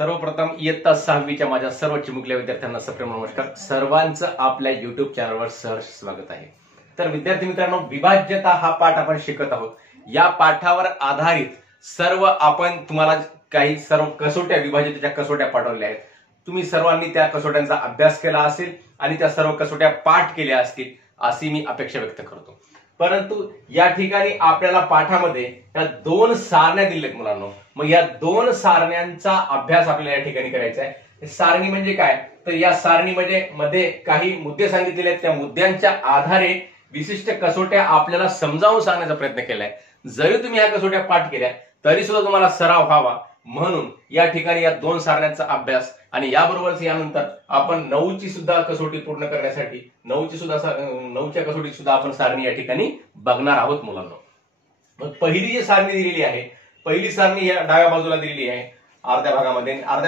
सर्वप्रथम इयत्ता 6वीच्या माझ्या सर्व चिमुकल्या विद्यार्थ्यांना सप्रेम नमस्कार. सर्वांचं आपल्या युट्यूब चॅनलवर सहर्ष स्वागत आहे. तर विद्यार्थी मित्रांनो, विभाज्यता हा पाठ आपण शिकत आहोत. या पाठावर आधारित सर्व आपण तुम्हाला काही सर्व कसोट्या, विभाज्यतेच्या कसोट्या पाठवल्या आहेत. तुम्ही सर्वांनी त्या कसोट्यांचा अभ्यास केला असेल आणि त्या सर्व कसोट्या पाठ केल्या असतील अशी मी अपेक्षा व्यक्त करतो. परंतु या ठिकाणी आपल्याला पाठामध्ये या दोन सारण्या दिलेत मुलांनो. मग या दोन सारण्यांचा अभ्यास आपल्याला या ठिकाणी करायचा आहे. सारणी म्हणजे काय, तर या सारणी मध्ये काही मुद्दे सांगितलेले आहेत. त्या मुद्द्यांच्या आधारे विशिष्ट कसोट्या आपल्याला समजावून सांगण्याचा प्रयत्न केलाय. जरी तुम्ही ह्या कसोट्या पाठ केल्या तरी सुद्धा तुम्हाला सराव व्हावा म्हणून या ठिकाणी या दोन सारण्यांचा अभ्यास आणि याबरोबरच यानंतर आपण 9ची सुद्धा कसोटी पूर्ण करण्यासाठी 9च्या कसोटी सुद्धा आपण सारणी या ठिकाणी बघणार आहोत मुलांना. मग पहिली जी सारणी दिलेली आहे, पहिली सारणी या डाव्या बाजूला दिलेली आहे अर्ध्या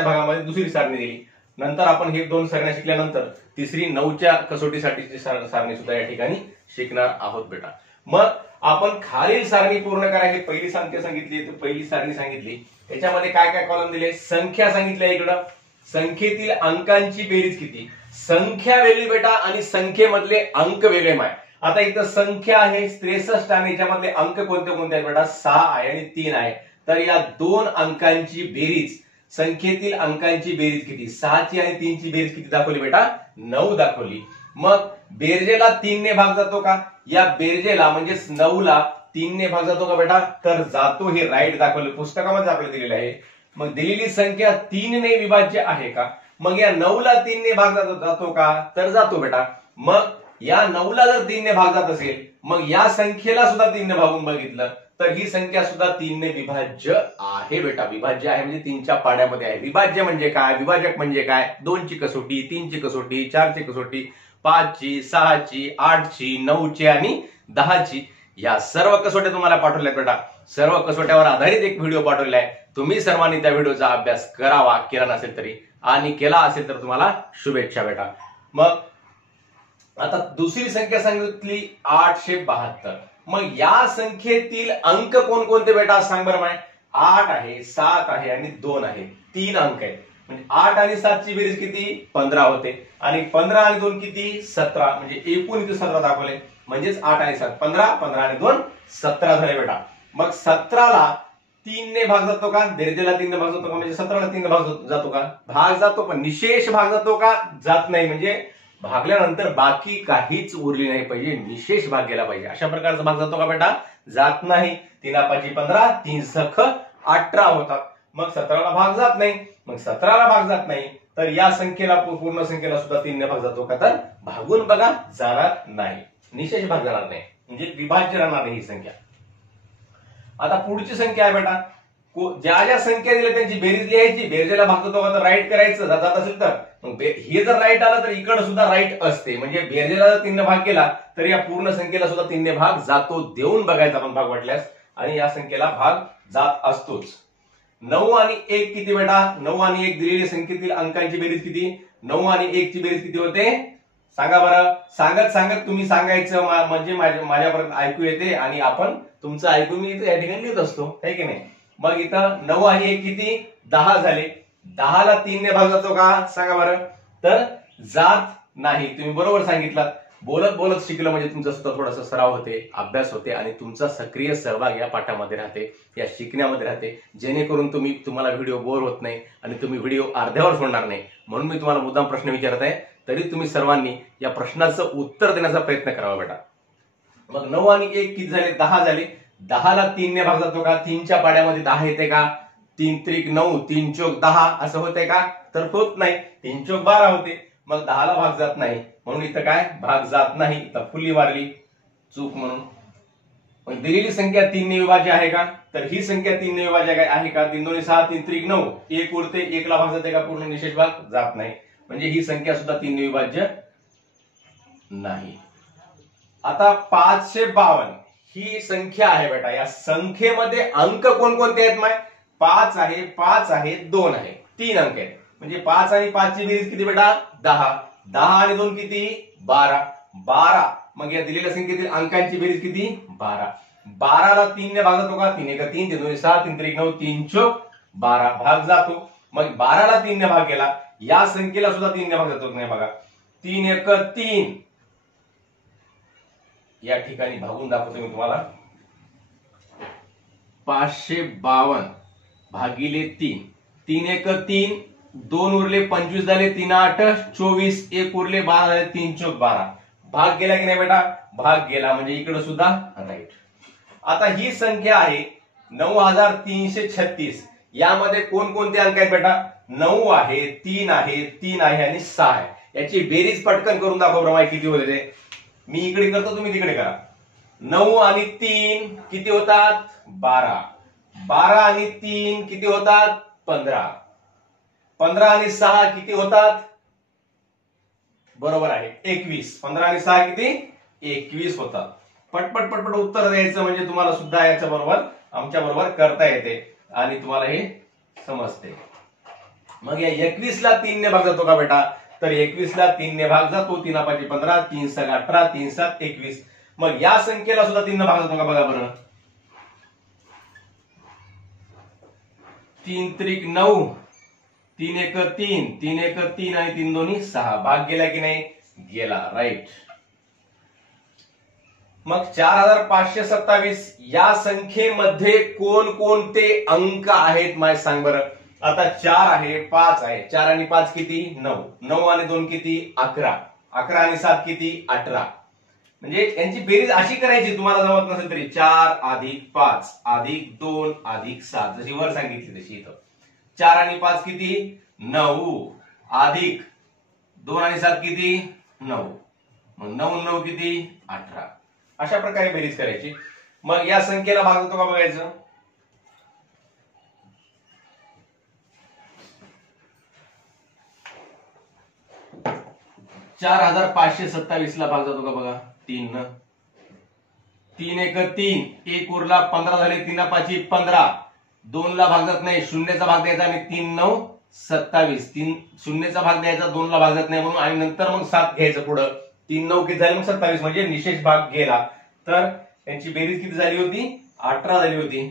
भागामध्ये दुसरी सारणी दिली. नंतर आपण हे दोन सारण्या शिकल्यानंतर तिसरी 9च्या कसोटीसाठीची सारणी सुद्धा या ठिकाणी शिकणार आहोत बेटा. मग आपण खालील सारणी पूर्ण करायची. पहिली संख्या सांगितली, तर पहिली सारणी सांगितली. त्याच्यामध्ये काय काय कॉलम दिले, संख्या सांगितल्या. इकडं संख्येतील अंकांची बेरीज किती. संख्या वेगळी बेटा आणि संख्येमधले अंक वेगळे माय. आता इथं संख्या आहे 63 आणि याच्यामधले अंक कोणते कोणते आहेत बेटा, 6 आहे आणि 3 आहे. तर या दोन अंकांची बेरीज, संख्येतील अंकांची बेरीज किती, 6ची आणि 3ची बेरीज किती दाखवली बेटा, 9 दाखवली. मग बेरजेला 3 ने भाग जातो का, या बेरजेला म्हणजे 9ला 3 ने भाग जातो का बेटा, तर जातो. हे राईट दाखवलं, पुस्तकामध्ये आपल्याला दिलेलं आहे. मग दिलेली संख्या 3 ने विभाज्य आहे का, मग या 9ला 3 ने भाग जातो का, तर जातो बेटा. मग या 9ला जर 3 ने भाग जात असेल, मग या संख्येला सुद्धा 3 ने भागून बघितलं तर ही संख्या सुद्धा 3 ने विभाज्य आहे बेटा. विभाज्य आहे म्हणजे 3च्या पाड्यामध्ये आहे. विभाज्य म्हणजे काय, विभाजक म्हणजे काय, 2ची कसोटी, 3ची कसोटी, 4ची कसोटी, 5ची, 6ची, 8ची, 9ची आणि 10ची या सर्व कसोट्या तुम्हाला पाठवल्या बेटा. सर्व कसोट्यावर आधारित एक व्हिडिओ पाठवलेला आहे. तुम्ही सर्वांनी त्या व्हिडिओचा अभ्यास करावा, केला नसेल तरी, आणि केला असेल तर तुम्हाला शुभेच्छा बेटा. मग आता दुसरी संख्या सांगितली 872. मग या संख्येतील अंक कोणकोणते बेटा सांग बरं माय. 8 आहे, 7 आहे आणि 2 आहे. 3 अंक आहेत. म्हणजे 8 आणि 7ची बेरीज किती, 15 होते. आणि 15 आणि 2 किती, 17. म्हणजे एकूण इथे 17 दाखवले. म्हणजेच 8 आणि 7 15, 15 आणि 2 17 झाले बेटा. मग 17ला 3 ने भाग जातो का, बेरजेला 3 ने भाग जातो का, म्हणजे 17ला 3 ने भाग जातो का, भाग जातो. पण निशेष भाग जातो का, जात नाही. म्हणजे भागल्यानंतर बाकी काहीच उरली नाही पाहिजे, निशेष भाग गेला पाहिजे. अशा प्रकारचा भाग जातो का बेटा, जात नाही. 3 5 15, 3 सख 18 होतात. मग 17ला भाग जात नाही. मग 17ला भाग जात नाही तर या संख्येला, पूर्ण संख्येला सुद्धा 3 ने भाग जातो का, तर भागून बघा जाणार नाही, निशेष भाग जाणार नाही, म्हणजे विभाज्य राहणार नाही ही संख्या. आता पुढची संख्या आहे बेटा, ज्या ज्या संख्या दिल्या त्यांची बेरीज लिहायची. बेरजेला भाग जातो का, तर राईट करायचं, जात असेल तर. मग हे जर राईट आलं तर इकडे सुद्धा राईट असते. म्हणजे बेरजेला जर 3 ने भाग केला तर या पूर्ण संख्येला सुद्धा 3 ने भाग जातो. देऊन बघायचा आपण भाग वाटल्यास, आणि या संख्येला भाग जात असतोच. 9 आणि 1 किती बेटा, 9 आणि 1 दिलेली संख्येतील अंकांची बेरीज किती, 9 आणि 1 ची बेरीज किती होते सांगा बरं. सांगत तुम्ही सांगायचं, म्हणजे माझ्यापर्यंत ऐकू येते आणि आपण तुमचं ऐकून मी इथे या ठिकाणी लिहित असतो, है की नाही. मग इथं 9 आणि 1 किती, 10 झाले. 10ला 3 ने भाग जातो का सांगा बरं, तर जात नाही. तुम्ही बरोबर सांगितलं. बोलत बोलत शिकलं म्हणजे तुमचा सुद्धा थोडासा सराव होते, अभ्यास होते आणि तुमचा सक्रिय सहभाग या पाठामध्ये राहते, या शिकण्यामध्ये राहते. जेणेकरून तुम्हाला व्हिडिओ बोर होत नाही आणि तुम्ही व्हिडिओ अर्ध्यावर सोडणार नाही. म्हणून मी तुम्हाला मुद्दाम प्रश्न विचारत आहे, तरी तुम्ही सर्वांनी या प्रश्नाचं उत्तर देण्याचा प्रयत्न करावा बेटा. मग 9 आणि 1 किती झाले, 10 झाले. 10ला 3 ने भाग जातो का, 3च्या पाड्यामध्ये 10 येते का, 3 त्रिक 9, 3 चौक 10 असं होतंय का, तर होत नाही. 3 चौक 12 होते. मग 10ला भाग जात नाही म्हणून इथं काय, भाग जात नाही. इथं फुल्ली मारली चूक म्हणून. मग दिलेली संख्या 3 ने विभाज्य आहे का, तर ही संख्या 3 ने विभाज्य आहे का, 3 2 6, 3 त्रिक 9, 1 उरते, 1ला भाग जाते का, पूर्ण निशेष भाग जात नाही. म्हणजे ही संख्या सुद्धा 3 ने विभाज्य नाही. आता 552 ही संख्या आहे बेटा. या संख्येमध्ये अंक कोणकोणते आहेत माय, 5 आहे, 5 आहे, 2 आहे, 3 अंक आहेत. म्हणजे 5 आणि 5 ची बेरीज किती बेटा, 10. 10 आणि 2 किती, 12. 12. मग या दिलेल्या संख्येतील अंकांची बेरीज किती, 12. 12ला 3 ने भाग जातो का, 3 1 3, 3 2 6, 3 3 9, 3 चौक 12 भाग जातो. मग 12ला 3ने भाग गेला, या संख्येला सुद्धा 3ने भाग जातो नाही बघा, 3 एक 3, या ठिकाणी भागून दाखवतो मी तुम्हाला, 552 भागिले 3, 3 एक 3, 2 उरले 25 झाले, 3 8 24, 1 उरले 12 झाले, 3 चौक 12, भाग गेला की नाही बेटा, भाग गेला, म्हणजे इकडे सुद्धा राईट. आता ही संख्या आहे 9336, यामध्ये कोणकोणते अंक आहेत बेटा, 9 आहे, 3 आहे, 3 आहे आणि 6 आहे. याची बेरीज पटकन करून दाखव प्रमाणे किती होते ते. मी इकडे करतो, तुम्ही तिकडे करा. 9 आणि 3 किती होतात, 12. 12 आणि 3 किती होतात, 15. 15 आणि 6 किती होतात, बरोबर आहे 21. 15 आणि 6 किती, 21 होतात. पटपट पटपट उत्तर द्यायचं, म्हणजे तुम्हाला सुद्धा याच्या बरोबर आमच्या बरोबर करता येते आणि तुम्हाला हे समजते. मग या 21ला 3ने भाग जातो का बेटा, तर 21ला 3ने भाग जातो. 3 5 15, 3 6 18, 3 7 21. मग या संख्येला सुद्धा 3ने भाग जातो का बघा बरं. 3 त्रिक 9, 3 एक 3, 3 एक 3 आणि 3 दोन्ही 6, भाग गेला की नाही, गेला, राईट. मग 4527 या संख्येमध्ये कोणकोणते अंक आहेत माय सांग बरं. आता 4 आहे, 5 आहे, 4 आणि 5 किती, 9, 9 आणि 2 किती, 11, 11 आणि 7 किती, 18. म्हणजे यांची बेरीज अशी करायची, तुम्हाला जमत नसेल तरी 4 अधिक 5 अधिक 2 अधिक 7, जशी वर सांगितली तशी इथं. 4 आणि 5 किती, 9 अधिक 2 आणि 7 किती, 9, मग 9 9 किती, 18. अशा प्रकारे बेरीज करायची. मग या संख्येला भाग जातो का बघायचं. 4527 ला भाग जातो का बघा, 3 न. 3 एक 3, 1 उरला 15 झाले, 3 5 15, 2 ला भाग जात नाही, शून्याचा भाग द्यायचा आणि 3 9 27, 3 शून्याचा भाग द्यायचा, 2 ला भाग जात नाही म्हणून, आणि नंतर मग 7 घ्यायचं पुढं. 3 9 किती झाले, मग 27, म्हणजे निशेष भाग गेला. तर यांची बेरीज किती झाली होती, 18 झाली होती.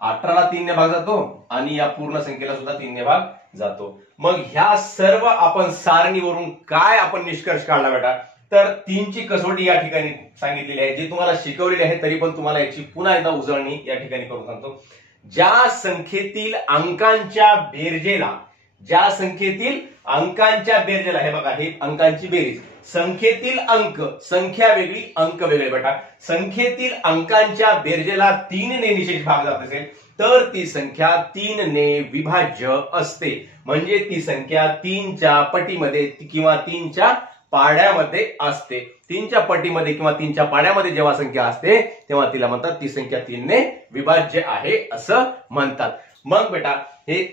18ला 3ने भाग जातो आणि या पूर्ण संख्येला सुद्धा 3ने भाग जातो. मग ह्या सर्व आपण सारणीवरून काय आपण निष्कर्ष काढला बेटा, तर 3ची कसोटी या ठिकाणी सांगितलेली आहे, जी तुम्हाला शिकवलेली आहे, तरी पण तुम्हाला याची पुन्हा एकदा उजळणी या ठिकाणी करून सांगतो. ज्या संख्येतील अंकांच्या बेरजेला, ज्या संख्येतील अंकांच्या बेरजेला, हे बघा हे अंकांची बेरीज, संख्येतील अंक, संख्या वेगळी अंक वेगळे बेटा, संख्येतील अंकांच्या बेरजेला 3ने निशेष भाग जात असेल तर ती संख्या 3ने विभाज्य असते. म्हणजे ती संख्या 3च्या पटीमध्ये किंवा 3च्या पाड्यामध्ये असते. 3च्या पटीमध्ये किंवा 3च्या पाड्यामध्ये जेव्हा संख्या असते तेव्हा तिला म्हणतात ती संख्या 3ने विभाज्य आहे असं म्हणतात. मग बेटा हे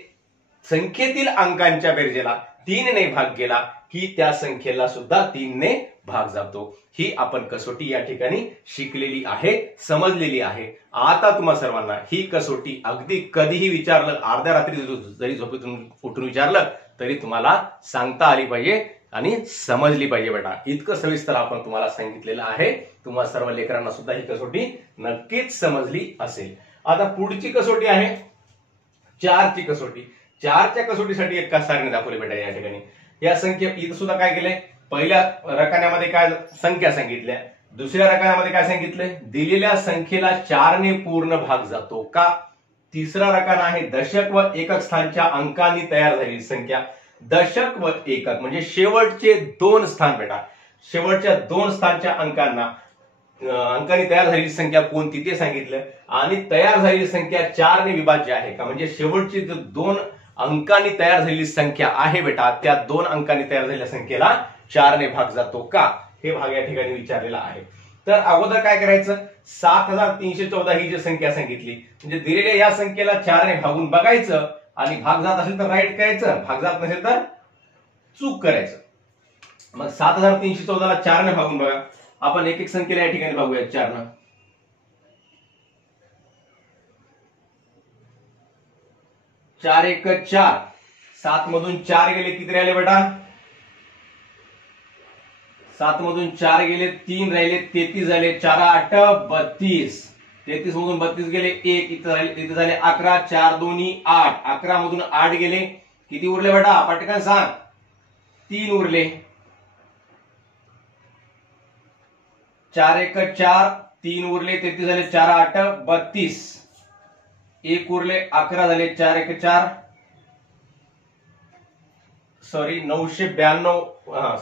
संख्येतील अंकांच्या बेरजेला 3ने भाग गेला की त्या संख्येला सुद्धा 3ने भाग जातो. ही आपण कसोटी या ठिकाणी शिकलेली आहे, समजलेली आहे. आता तुम्हा सर्वांना ही कसोटी अगदी कधीही विचारलं, अर्ध्या रात्री जरी झोपेतून उठून विचारलं तरी तुम्हाला सांगता आली पाहिजे आणि समजली पाहिजे बेटा. इतकं सविस्तर आपण तुम्हाला सांगितलेलं आहे. तुम्हा सर्व लेकरांना सुद्धा ही कसोटी नक्कीच समजली असेल. आता पुढची कसोटी आहे 4ची कसोटी. 4च्या कसोटीसाठी एक सारणी दाखवली बेटा या ठिकाणी. या संख्या इथं सुद्धा काय केलंय, पहिल्या रकान्यामध्ये काय संख्या सांगितल्या, दुसऱ्या रकान्यामध्ये काय सांगितलंय, दिलेल्या संख्येला 4ने पूर्ण भाग जातो का. तिसरा रकाना आहे दशक व एकक स्थानच्या अंकांनी तयार झालेली संख्या. दशक व एकक म्हणजे शेवटचे 2 स्थान बेटा, शेवटच्या 2 स्थानच्या अंकांनी तयार झालेली संख्या कोणती ते सांगितलं. आणि तयार झालेली संख्या 4ने विभाज्य आहे का, म्हणजे शेवटची 2 अंकांनी तयार झालेली संख्या आहे बेटा, त्या 2 अंकांनी तयार झालेल्या संख्येला 4ने भाग जातो का, हे भाग या ठिकाणी विचारलेला आहे. तर अगोदर काय करायचं, 7314 ही जी संख्या सांगितली, म्हणजे दिलेल्या या संख्येला 4ने भागून बघायचं आणि भाग जात असेल तर राईट करायचं, भाग जात नसेल तर चूक करायचं. मग 7314 ला 4ने भागून बघा. आपण एक एक संख्येला या ठिकाणी भागूया 4 4 एक 4, 7 मधून 4 गेले किती राहिले बेटा, 7 मधून 4 गेले 3 राहिले 33 झाले, 4 8 32, 33 मधून 32 गेले 1, इथे झाले 11, 4 दोन्ही 8, 11 मधून 8 गेले, किती उरले बेटा पटकन सांग? 3 उरले, 4 1 4, 3 उरले, 33 झाले 4 8 32, 1 उरले, 11 झाले 4 1 4, सॉरी 992,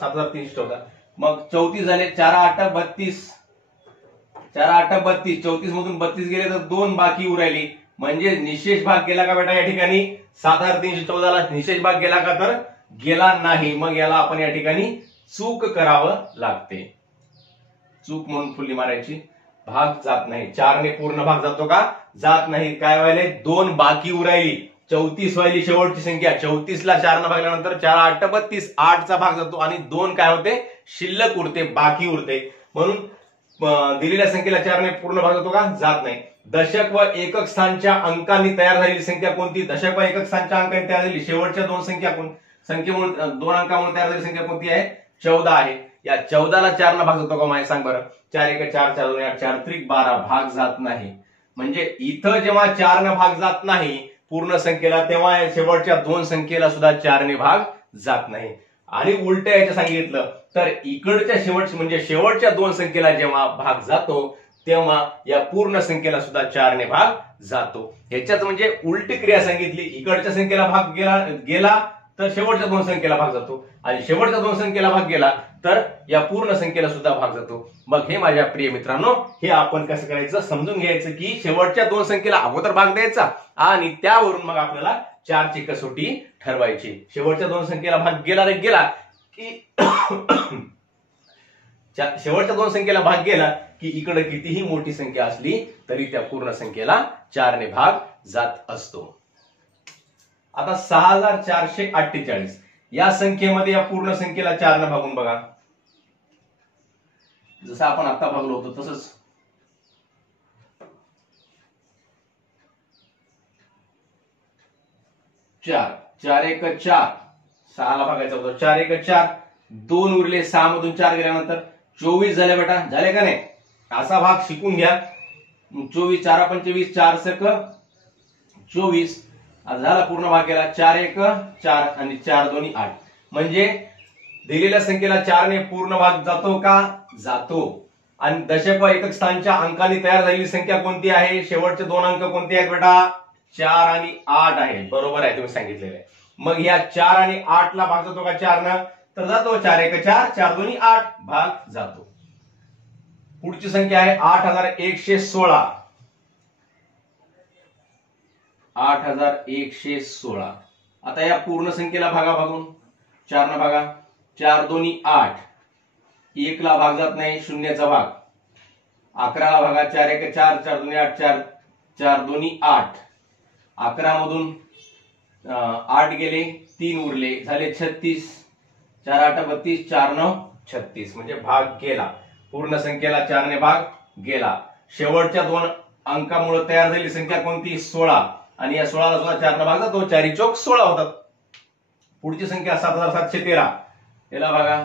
7314, मग 34 झाले 4 8 32, 4 8 32, 34 मधून 32 गेले तर 2 बाकी उरायली, म्हणजे निशेष भाग गेला का बेटा या ठिकाणी? 7314 ला निशेष भाग गेला का? तर गेला नाही. मग याला आपण या ठिकाणी चूक करावं लागते. चूक म्हणून फुल्ली मारायची. भाग जात नाही. 4 ने पूर्ण भाग जातो का? जात नाही. काय व्हायले? 2 बाकी उरायली. 34 व्हायली शेवटची संख्या. 34 ला 4 ने भागल्यानंतर 4 8 32, 8 चा भाग जातो आणि 2 काय होते? शिल्लक उरते, बाकी उरते. म्हणून दिलेल्या संख्येला 4 ने पूर्ण भाग जातो का? जात नाही. दशक व एकक स्थानच्या अंकांनी तयार झालेली संख्या कोणती? दशक व एकक स्थानच्या अंकांनी तयार झालेली शेवटच्या 2 संख्या संख्येमुळे 2 अंकामुळे तयार झालेली संख्या कोणती आहे? 14 आहे. या 14 ला 4 ने भाग जातो का? माहिती सांग बरं. 4 1 4, 4 2 8, 4 त्रिक 12, भाग जात नाही. म्हणजे इथं जेव्हा 4 ने भाग जात नाही पूर्ण संख्येला, तेव्हा शेवटच्या 2 संख्येला सुद्धा 4 ने भाग जात नाही. आणि उलट याच्या सांगितलं तर इकडच्या म्हणजे शेवटच्या 2 संख्येला जेव्हा भाग जातो तेव्हा या पूर्ण संख्येला सुद्धा 4 ने भाग जातो. ह्याच्यात म्हणजे उलटी क्रिया सांगितली. इकडच्या संख्येला भाग गेला तर शेवटच्या 2 संख्येला भाग जातो आणि शेवटच्या 2 संख्येला भाग गेला तर या पूर्ण संख्येला सुद्धा भाग जातो. मग हे माझ्या प्रिय मित्रांनो, हे आपण कसं करायचं समजून घ्यायचं की शेवटच्या 2 संख्येला अगोदर भाग द्यायचा आणि त्यावरून मग आपल्याला 4 ची कसोटी ठरवायची. शेवटच्या 2 संख्येला भाग गेला की शेवटच्या 2 संख्येला भाग गेला की इकडे कितीही मोठी संख्या असली तरी त्या पूर्ण संख्येला 4 ने भाग जात असतो. आता 6448 या संख्येमध्ये या पूर्ण संख्येला 4 ने भागून बघा. जसं आपण आता भागलो होतो तसंच. चार 4 1 4, 6 ला भागायचा होता. 4 1 4, 2 उरले. 6 मधून 4 गेल्यानंतर 24 झाले बेटा. झाले का नाही? असा भाग शिकून घ्या. 24 4 25, 4 सक 24. झाला पूर्ण भाग गेला. 4 1 4 आणि 4 2 8. म्हणजे दिलेल्या संख्येला 4 ने पूर्ण भाग जातो का? जातो. आणि दशक व एकक स्थानच्या अंकांनी तयार झालेली संख्या कोणती आहे? शेवटचे 2 अंक कोणते आहेत बेटा? 4 आणि 8 आहे. बरोबर आहे, तुम्ही सांगितलेलं आहे. मग या 4 आणि 8 ला भाग जातो का 4 न? तर जातो. 4 1 4, 4 2 8, भाग जातो. पुढची संख्या आहे 8116. 8116. आता या पूर्ण संख्येला भागून 4 न भागा. 4 2 8, 1 ला भाग जात नाही, शून्याचा भाग. 11 ला भागा. 4 1 4, 4 2 8, 4 4 2 8. 11 मधून 8 गेले, 3 उरले, झाले 36. 4 8 32, 4 9 36. म्हणजे भाग गेला. पूर्ण संख्येला 4 ने भाग गेला. शेवटच्या 2 अंकामुळे तयार झालेली संख्या कोणती? 16. आणि या 16 ला सुद्धा 4 ने भाग जातो. 4 चौक 16 होतात. पुढची संख्या 7713. याला भागा.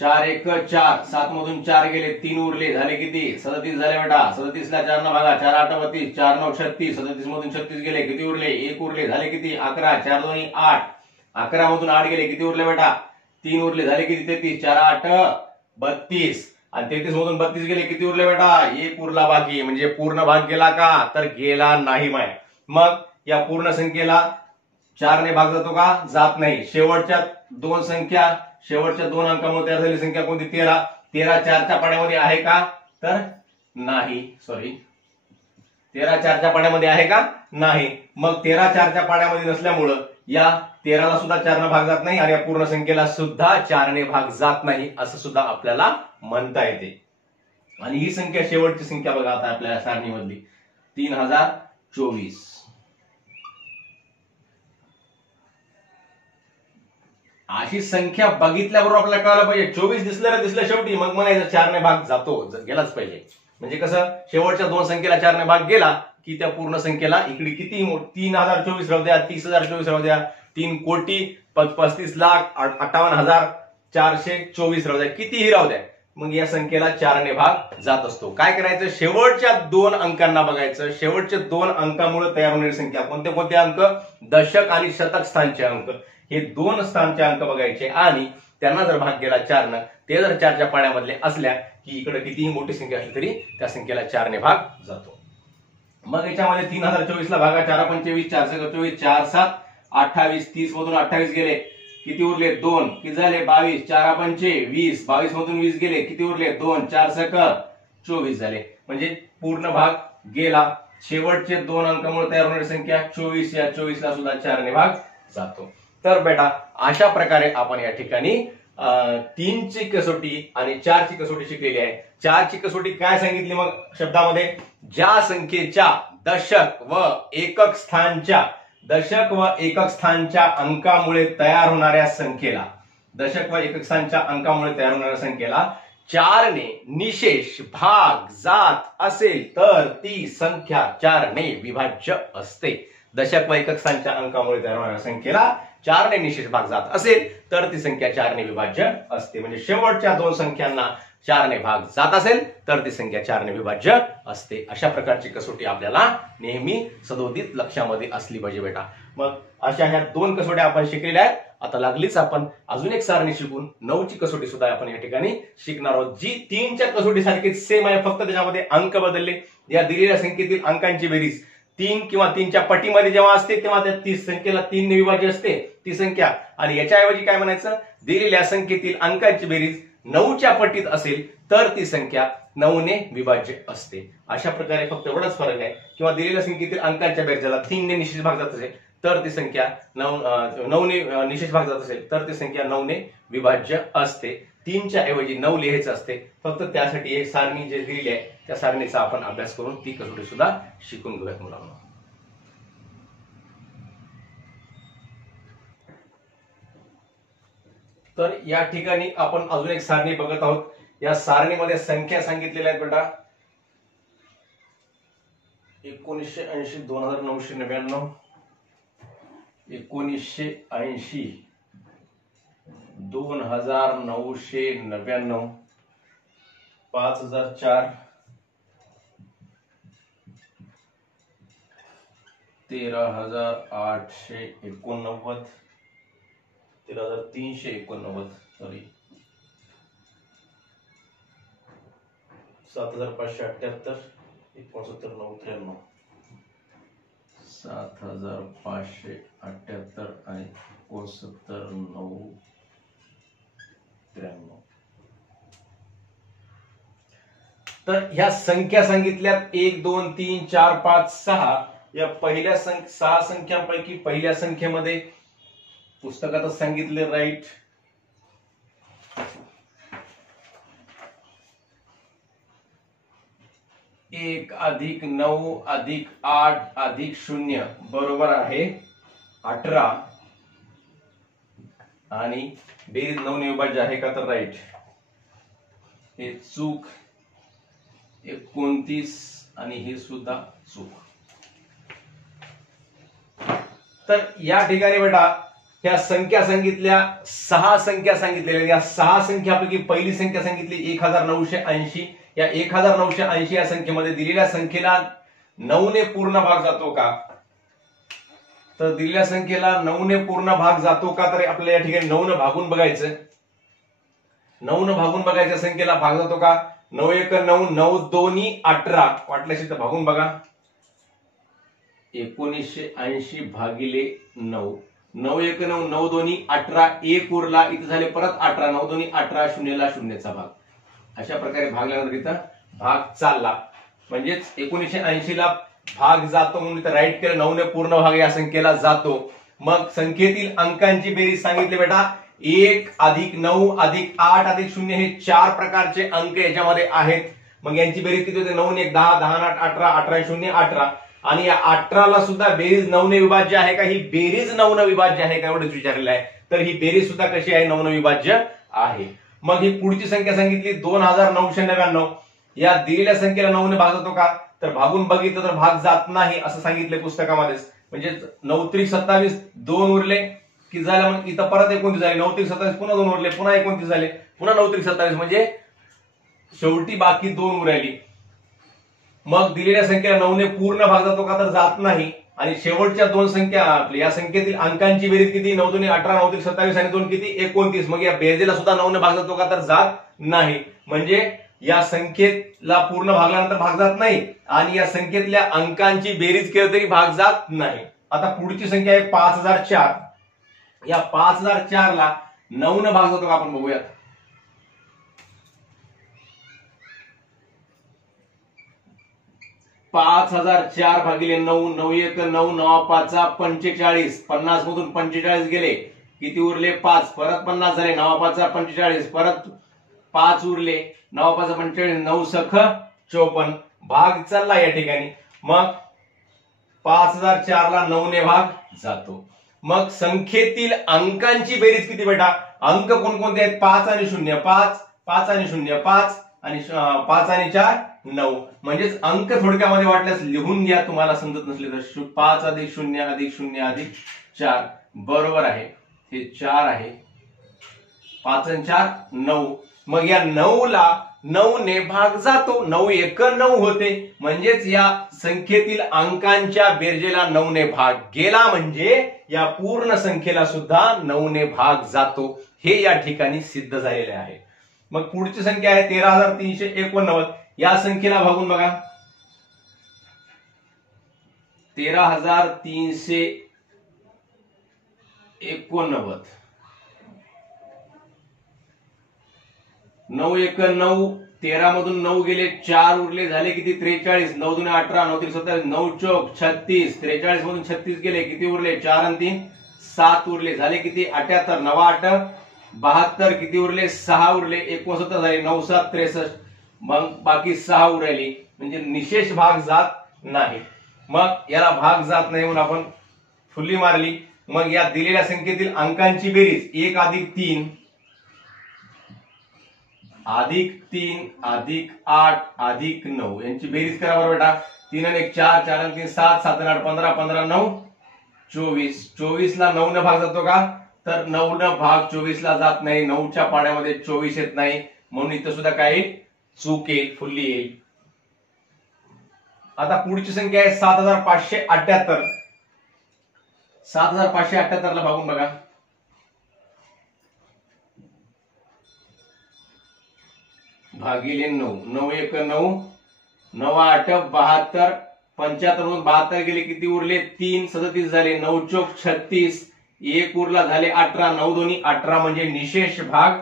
4 1 4, 7 मधून 4 गेले, 3 उरले, झाले किती? 37 झाले बेटा. 37 ला 4 न भागा. 4 8 32, 4 9 36. 37 मधून 36 गेले, किती उरले? 1 उरले, झाले किती? 11. 4 2 8. 11 मधून 8 गेले, किती उरले बेटा? 3 उरले, झाले किती? 33. 4 8 32. आणि 33 मधून 32 गेले, किती उरले बेटा? 1 उरला बाकी. म्हणजे पूर्ण भाग गेला का? तर गेला नाही. माय मग या पूर्ण संख्येला 4 ने भाग जातो का? जात नाही. शेवटच्या 2 अंकामुळे तयार झालेली संख्या कोणती? 13. 13 4च्या पाड्यामध्ये आहे का? तर नाही. सॉरी, 13 4च्या पाड्यामध्ये आहे का? नाही. मग 13 4च्या पाड्यामध्ये नसल्यामुळं या 13 ला सुद्धा 4 ने भाग जात नाही आणि या पूर्ण संख्येला सुद्धा 4 ने भाग जात नाही असं सुद्धा आपल्याला म्हणता येते. आणि ही संख्या शेवटची संख्या बघा आता आपल्या सारणीमधली 3024. अशी संख्या बघितल्याबरोबर आपल्याला कळायला पाहिजे. 24 दिसलं शेवटी मग म्हणायचं 4 ने भाग जातो, गेलाच पाहिजे. म्हणजे कसं? शेवटच्या 2 संख्येला 4 ने भाग गेला की त्या पूर्ण संख्येला इकडे किती 3024 राहू द्या, 30,024 राहू द्या, 3,35,58,424 राहू द्या, कितीही राहू द्या, मग या संख्येला 4 ने भाग जात असतो. काय करायचं, शेवटच्या 2 अंकांना बघायचं. शेवटच्या 2 अंकामुळे तयार होणारी संख्या कोणते कोणते अंक, दशक आणि शतक स्थानचे अंक, हे 2 स्थानचे अंक बघायचे आणि त्यांना जर भाग केला 4 न, ते जर 4च्या पाड्यामधले असल्या की इकडे कितीही मोठी संख्या असली तरी त्या संख्येला 4 ने भाग जातो. मग याच्यामध्ये 3024 ला भागा 4×5 = 24, 4×4 = 4, 7 28, 30 मधून 28 गेले, किती उरले 2, किती झाले 22, 4×5 = 20, 22 मधून 20 गेले, किती उरले 2, 4 × 24 झाले. म्हणजे पूर्ण भाग गेला. शेवटचे 2 अंकामुळे तयार होणारी संख्या 24, या 24 ला सुद्धा 4 ने भाग जातो. तर बेटा अशा प्रकारे आपण या ठिकाणी 3 ची कसोटी आणि 4 ची कसोटी शिकलेली आहे. 4 ची कसोटी काय सांगितली मग शब्दामध्ये, ज्या संख्येच्या दशक व एकक स्थानच्या अंकामुळे तयार होणाऱ्या संख्येला, दशक व एकक स्थानच्या अंकामुळे तयार होणाऱ्या संख्येला 4 ने निशेष भाग जात असेल तर ती संख्या 4 ने विभाज्य असते. दशक व एकक स्थानच्या अंकामुळे तयार होणाऱ्या संख्येला 4 ने निशेष भाग जात असेल तर ती संख्या 4 ने विभाज्य असते. म्हणजे शेवटच्या 2 संख्यांना 4 ने भाग जात असेल तर ती संख्या 4 ने विभाज्य असते. अशा प्रकारची कसोटी आपल्याला नेहमी सदोदित लक्षामध्ये असली पाहिजे बेटा. मग अशा ह्या 2 कसोट्या आपण शिकलेल्या आहेत. आता लागलीच आपण अजून एक सारणी शिकून 9 ची कसोटी सुद्धा आपण या ठिकाणी शिकणार आहोत, जी 3 च्या कसोटी सारखीच सेम आहे, फक्त त्याच्यामध्ये अंक बदलले. या दिलेल्या संख्येतील अंकांची बेरीज 3 किंवा 3च्या पटीमध्ये जेव्हा असते तेव्हा त्या 30 संख्येला 3 ने विभाज्य असते ती संख्या, आणि याच्याऐवजी काय म्हणायचं, दिलेल्या संख्येतील अंकांची बेरीज 9च्या पटीत असेल तर ती संख्या 9 ने विभाज्य असते. अशा प्रकारे फक्त एवढाच फरक आहे. किंवा दिलेल्या संख्येतील अंकांच्या बेरजेला 3 ने निशेष भाग जात असेल तर ती संख्या 9 ने निशेष भाग जात असेल तर ती संख्या 9 ने विभाज्य असते. 3च्या ऐवजी 9 लिहायचं असते. फक्त त्यासाठी एक सारणी जे दिलेली आहे त्या सारणीचा आपण अभ्यास करून ती कसोटी सुद्धा शिकून घेऊयात मुलांना. तर या ठिकाणी आपण अजून एक सारणी बघत आहोत. या सारणीमध्ये संख्या सांगितलेल्या आहेत बेटा 1980, 2999, 1980, 2999, 5004, 13,889, 13,389, सॉरी 7,578, 69,993, 7,578 आणि 69,993. तर ह्या संख्या सांगितल्यात 1, 2, 3, 4, 5, 6. या पहिल्या 6 संख्यांपैकी पहिल्या संख्येमध्ये पुस्तकातच सांगितले राईट, एक अधिक 9 अधिक 8 अधिक 0 बरोबर आहे 18, आणि बेरीज 9 ने विभाज्य आहे का, तर राईट. हे चूक 29 आणि हे सुद्धा चूक. तर या ठिकाणी बेटा ह्या संख्या सांगितल्या, 6 संख्या सांगितलेल्या. या 6 संख्यापैकी पहिली संख्या सांगितली 1980. या 1980 या संख्येमध्ये दिलेल्या संख्येला 9 ने पूर्ण भाग जातो का, तर दिलेल्या संख्येला 9 ने पूर्ण भाग जातो का, तर आपल्याला या ठिकाणी 9 ने भागून बघायचं. 9 ने भागून बघायच्या संख्येला भाग जातो का, 9 1 9, 9 2 18, वाटल्याशी तर भागून बघा. 1980 भागिले 9, 9 1 9, 9 2 18, 1 उरला, इथे झाले परत 18, 9 2 18, 0 ला 0चा भाग. अशा प्रकारे भागल्यानंतर इथं भाग चालला, म्हणजेच 1980 ला भाग जातो म्हणून इथं राईट केलं, 9 ने पूर्ण भाग या संख्येला जातो. मग संख्येतील अंकांची बेरीज सांगितली बेटा, 1 अधिक 9 अधिक 8 अधिक 0 हे 4 प्रकारचे अंक याच्यामध्ये आहेत. मग यांची बेरीज किती होते, 9 1 10, 10 8 18, 18 0 18, आणि या 18 ला सुद्धा बेरीज 9 ने विभाज्य आहे का, ही बेरीज 9 ने विभाज्य आहे का एवढंच विचारलेलं आहे. तर ही बेरीज सुद्धा कशी आहे, 9 ने विभाज्य आहे. मग ही पुढची संख्या सांगितली 2999. या दिलेल्या संख्येला 9 ने भाग जातो का, तर भागून बघितलं तर भाग जात नाही असं सांगितलंय पुस्तकामध्येच. म्हणजे 9 3 27, 2 उरले, किती झालं मग इथं परत 29 झाले, 9 त्रिक 27, पुन्हा 2 उरले, पुन्हा 29 झाले, पुन्हा 9 त्रिक 27, म्हणजे शेवटी बाकी 2 उरली. मग दिलेल्या संख्येला 9 ने पूर्ण भाग जातो का, तर जात नाही. आणि शेवटच्या 2 संख्या आपल्या या संख्येतील अंकांची बेरीज किती, 9 2 18, 9 त्रिक 27 आणि 2 किती 29. मग या बेरजेला सुद्धा 9 ने भाग जातो का, तर जात नाही. म्हणजे या संख्येला पूर्ण भागल्यानंतर भाग जात नाही आणि या संख्येतल्या अंकांची बेरीज केली तरी भाग जात नाही. आता पुढची संख्या आहे 5004. या 5004 ला 9 ने भाग जातो का, आपण बघूयात. 5004 भागिले 9, 9 1 9, 9 5 45, 50 मधून 45 गेले, किती उरले 5, परत 50 झाले, 9 5 45, परत 5 उरले, 9 5 45, 9 सख 54, भाग चालला या ठिकाणी. मग 5004 ला 9 ने भाग जातो. मग संख्येतील अंकांची बेरीज किती बेटा, अंक कोणकोणते आहेत, 5 आणि 0, 5, 5 आणि 0, 5 आणि 5 आणि 4 9. म्हणजेच अंक थोडक्यामध्ये वाटल्यास लिहून घ्या, तुम्हाला समजत नसले तर 5 अधिक 0 अधिक 0 अधिक 4 बरोबर आहे, हे 4 आहे, 5 आणि 4 9. मग या 9 ला 9 ने भाग जातो, 9 1 9 होते. म्हणजेच या संख्येतील अंकांच्या बेरजेला 9 ने भाग गेला, म्हणजे या पूर्ण संख्येला सुद्धा 9 ने भाग जातो. हे या ठिकाणी सिद्ध झालेले आहे. मग पुढची संख्या आहे 13389. या संख्येला भागून बघा, 13389, 9 1 9, 13 मधून 9 गेले, 4 उरले, झाले किती 43, 9 2 18, 9 3 27, 9 चौक 36, 43 मधून 36 गेले, किती उरले 4 आणि 3 7 उरले, झाले किती 78, 9 8 72, किती उरले 6 उरले, 69 झाले, 9 7 63, मग बाकी 6 उरली. म्हणजे निशेष भाग जात नाही. मग याला भाग जात नाही म्हणून आपण फुल्ली मारली. मग या दिलेल्या संख्येतील अंकांची बेरीज 1 अधिक 3 अधिक 3 अधिक 8 अधिक 9 यांची बेरीज करा बरं बेटा. 3 आणि 1 4, 4 आणि 3 7, 7 आणि 8 15, 15 9 24. 24 ला 9 ने भाग जातो का, तर 9 ने भाग 24 ला जात नाही. 9च्या पाड्यामध्ये 24 येत नाही, म्हणून इथं सुद्धा काही चूक येईल, फुल्ली येईल. आता पुढची संख्या आहे 7578. 7578 ला भागून बघा, भागिले 9, 9 1 9, 9 8 72, 75 मधून 72 गेले, किती उरले 3 37 झाले, 9 चौक 36, 1 उरला, झाले 18, 9 2 18, म्हणजे निशेष भाग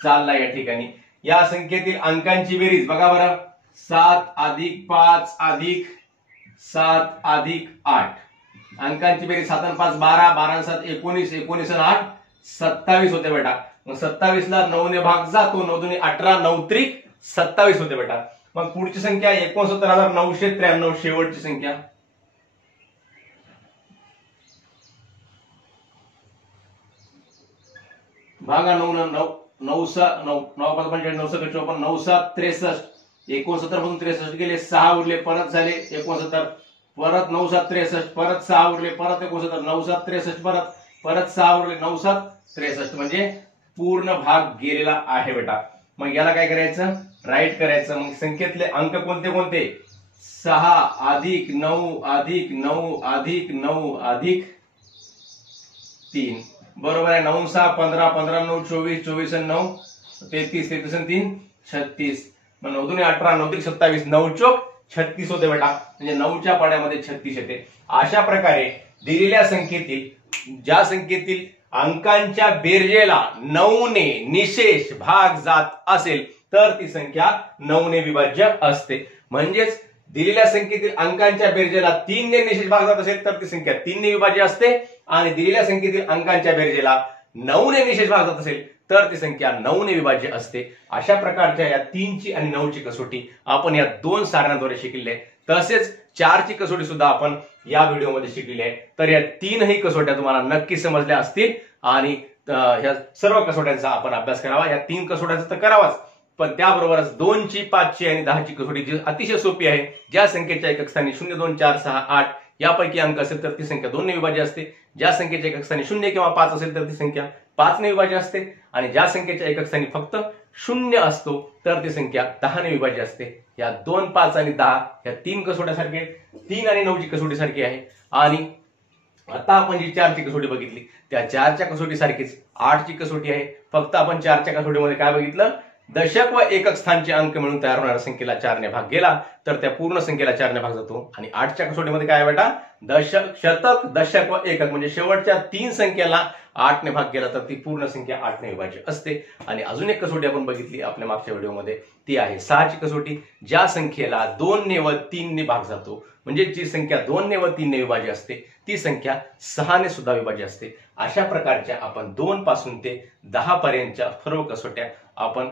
चालला या ठिकाणी. या संख्येतील अंकांची बेरीज बघा बरं, 7 अधिक 5 अधिक 7 अधिक 8. अंकांची बेरीज 7 आणि 5 12, 12 आणि 7 19, 19 आणि 8 27 होते बेटा. मग 27 ला 9 ने भाग जातो, 9 2 18, 9 त्रिक 27 होते बेटा. मग पुढची संख्या 69993, शेवटची संख्या. भागा 9 9 9 7 9 9 5 55 9 7 54, 9 7 63, 69 मधून 63 गेले, 6 उरले, परत झाले 69, परत 9 7 63, परत 6 उरले, परत 69, 9 7 63, परत 6 उरले, 9 7 63, म्हणजे पूर्ण भाग गेलेला आहे बेटा. मग याला काय करायचं, राईट करायचं. मग संख्येतले अंक कोणते कोणते, 6 अधिक 9 अधिक 9 अधिक 9 अधिक 3, बरोबर आहे. 9 6 15, 15 9 24, 24 आणि 9 33, 33 आणि 3 36, मग 9 2 18, 9 3 27, 9 चौक 36 होते बेटा. म्हणजे 9च्या पाड्यामध्ये 36 येते. अशा प्रकारे दिलेल्या संख्येतील ज्या संख्येतील अंकांच्या बेरजेला 9 ने निशेष भाग जात असेल तर ती संख्या 9 ने विभाज्य असते. म्हणजेच दिलेल्या संख्येतील अंकांच्या बेरजेला 3 ने निशेष भाग जात असेल तर ती संख्या 3 ने विभाज्य असते, आणि दिलेल्या संख्येतील अंकांच्या बेरजेला 9 ने निशेष भाग जात असेल तर ती संख्या 9 ने विभाज्य असते. अशा प्रकारच्या या 3ची आणि 9ची कसोटी आपण या 2 सारणांद्वारे शिकलेली आहे. तसेच 4ची कसोटी सुद्धा आपण या व्हिडिओमध्ये शिकलेली आहे. तर या 3ही कसोट्या तुम्हाला नक्की समजल्या असतील आणि ह्या सर्व कसोट्यांचा आपण अभ्यास करावा. या 3 कसोट्यांचा तर करावाच, पण त्याबरोबरच 2ची, 5ची आणि 10ची कसोटी जी अतिशय सोपी आहे. ज्या संख्येच्या एकक स्थानी 0 2 4 6 8 यापैकी अंक असेल तर ती संख्या 2 ने विभाज्य असते. ज्या संख्येच्या एकक स्थानी 0 किंवा 5 असेल तर ती संख्या 5 ने विभाज्य असते आणि ज्या संख्येच्या एकक स्थानी फक्त 0 असतो तर ती संख्या 10 ने विभाज्य असते. या 2, 5 आणि 10 या 3 कसोट्यासारखे आहेत. 3 आणि 9 ची कसोटी सारखी आहे आणि आता आपण जी 4 ची कसोटी बघितली त्या 4 च्या कसोटी सारखीच 8 ची कसोटी आहे. फक्त आपण 4 च्या कसोटीमध्ये काय बघितलं, दशक व एकक स्थानचे अंक मिळून तयार होणाऱ्या संख्येला 4 ने भाग गेला तर त्या पूर्ण संख्येला 4 ने भाग जातो. आणि 8 च्या कसोटीमध्ये काय आहे बेटा, दशक, शतक, दशक व एकक म्हणजे शेवटच्या 3 संख्येला 8 ने भाग गेला तर ती पूर्ण संख्या 8 ने विभाज्य असते. आणि अजून एक कसोटी आपण बघितली आपल्या मागच्या व्हिडिओमध्ये, ती आहे 6 ची कसोटी. ज्या संख्येला 2 ने व 3 ने भाग जातो म्हणजे जी संख्या 2 ने व 3 ने विभाज्य असते ती संख्या 6 ने सुद्धा विभाज्य असते. अशा प्रकारच्या आपण 2 पासून ते 10 पर्यंतच्या सर्व कसोट्या आपण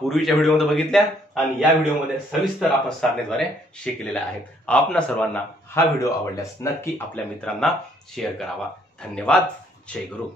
पूर्वीच्या व्हिडिओमध्ये बघितल्या आणि या व्हिडिओमध्ये सविस्तर आपण सारणीद्वारे शिकलेल्या आहेत. आपणा सर्वांना हा व्हिडिओ आवडल्यास नक्की आपल्या मित्रांना शेअर करावा. धन्यवाद. जय गुरु.